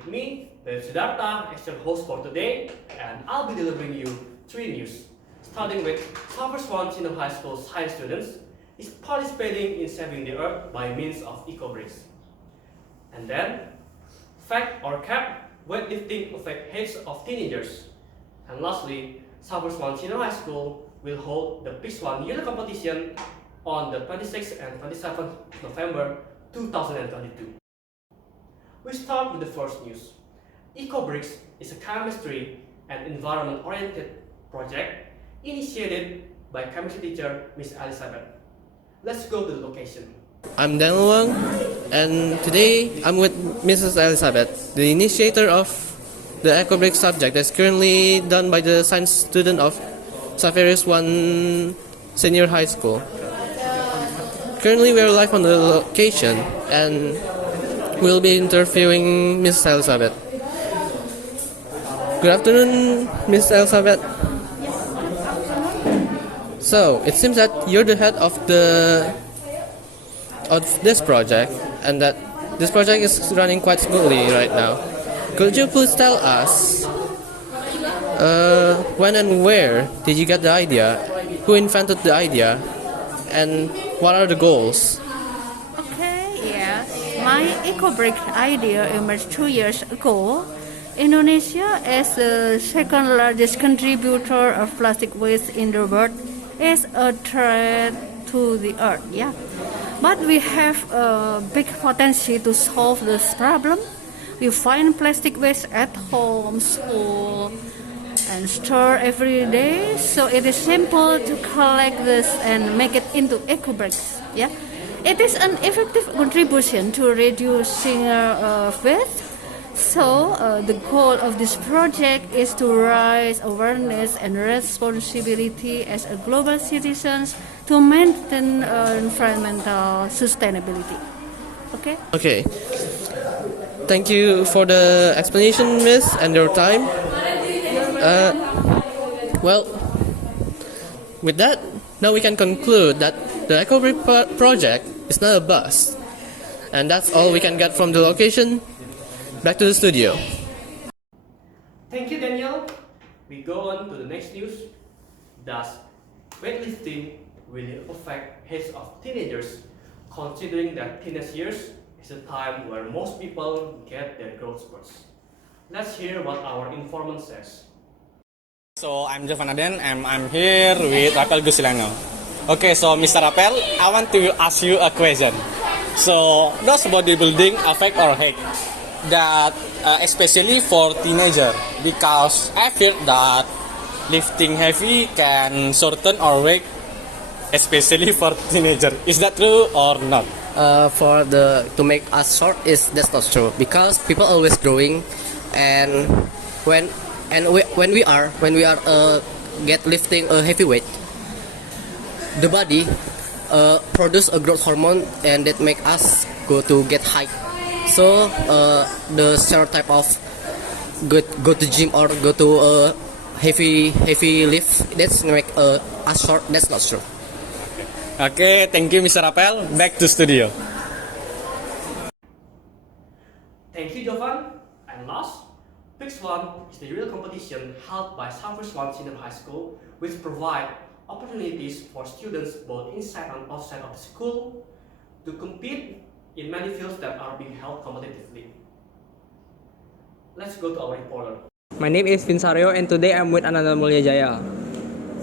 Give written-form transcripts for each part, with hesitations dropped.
With me, the Sidharta as your host for today, and I'll be delivering you 3 news. Starting with Southwest One Senior High School science students is participating in saving the earth by means of eco-bricks. And then, fact or cap, weightlifting affect heads of teenagers. And lastly, Southwest One Senior High School will hold the Big One yearly competition on the 26th and 27th November 2022. We start with the first news. EcoBricks is a chemistry and environment-oriented project initiated by chemistry teacher Miss Elizabeth. Let's go to the location. I'm Daniel Wang, and today I'm with Mrs. Elizabeth, the initiator of the EcoBricks subject that's currently done by the science student of Southwest One Senior High School. Currently we are live on the location and we'll be interviewing Miss Elizabeth. Good afternoon, Miss Elizabeth. So it seems that you're the head of this project, and that this project is running quite smoothly right now. Could you please tell us when and where did you get the idea? Who invented the idea? And what are the goals? My eco-brick idea emerged 2 years ago. Indonesia, as the second largest contributor of plastic waste in the world, is a threat to the earth. But we have a big potential to solve this problem. We find plastic waste at home, school, and store every day. So it is simple to collect this and make it into eco-bricks. It is an effective contribution to reducing waste. So the goal of this project is to raise awareness and responsibility as a global citizens to maintain environmental sustainability. Okay. Thank you for the explanation, Miss, and your time. Well, with that, now we can conclude that the EcoBrick project is not a bust. And that's all we can get from the location. Back to the studio. Thank you, Daniel. We go on to the next news. Does weightlifting really affect heads of teenagers, considering that teenage years is a time where most people get their growth spurts? Let's hear what our informant says. So I'm Jovan and I'm here with Rapel Gusilano. Okay, so Mr. Rapel, I want to ask you a question. So does bodybuilding affect our height? That especially for teenager, because I feel that lifting heavy can shorten our weight, especially for teenager. Is that true or not? To make us short that's not true, because people always growing, and when we are get lifting a heavy weight, the body produce a growth hormone, and that make us go to get height. So the stereotype of go to gym or go to a heavy lift, that's make us short, that's not true. Okay, thank you, Mr. Rapel. Back to studio. Thank you, Jovan. And last, Pix One is the real competition held by Southwest One Senior High School, which provide opportunities for students both inside and outside of the school to compete in many fields that are being held competitively. Let's go to our reporter. My name is Vinsario, and today I'm with Ananda Mulyajaya.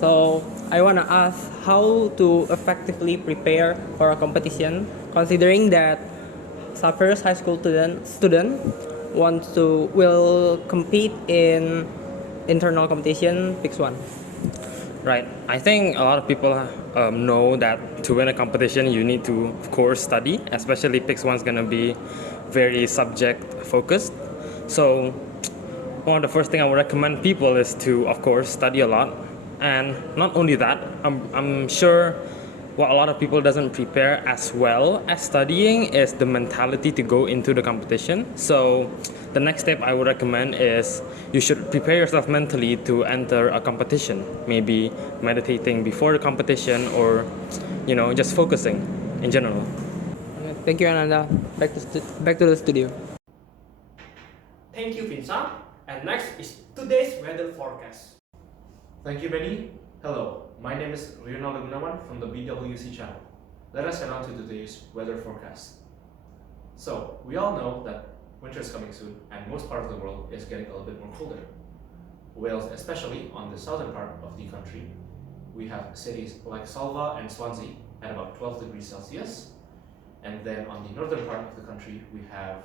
So I want to ask how to effectively prepare for a competition, considering that Southwest High School student will compete in internal competition Pix One. Right. I think a lot of people know that to win a competition, you need to, of course, study. Especially Pix One's gonna be very subject focused. So one of the first thing I would recommend people is to, of course, study a lot. And not only that, I'm sure what a lot of people doesn't prepare as well as studying is the mentality to go into the competition. So the next step I would recommend is you should prepare yourself mentally to enter a competition. Maybe meditating before the competition, or just focusing in general. Thank you, Ananda. Back to the studio. Thank you, Vinsa. And next is today's weather forecast. Thank you, Benny. Hello, my name is Rionaldo Gunawan from the BWC channel. Let us head on to today's weather forecast. So, we all know that winter is coming soon and most part of the world is getting a little bit more colder. Wales, especially on the southern part of the country, we have cities like Salva and Swansea at about 12 degrees Celsius. And then on the northern part of the country, we have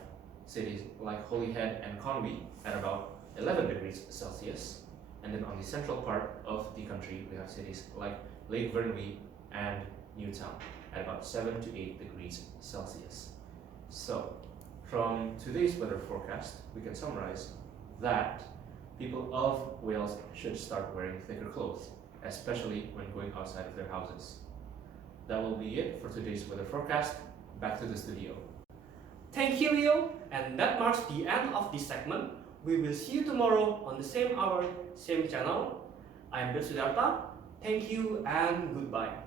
cities like Holyhead and Conwy at about 11 degrees Celsius. And then on the central part of the country, we have cities like Lake Vyrnwy and Newtown at about 7 to 8 degrees Celsius. So, from today's weather forecast, we can summarize that people of Wales should start wearing thicker clothes, especially when going outside of their houses. That will be it for today's weather forecast. Back to the studio. Thank you, Rio. And that marks the end of this segment. We will see you tomorrow on the same hour, same channel. I am Sidharta. Thank you and goodbye.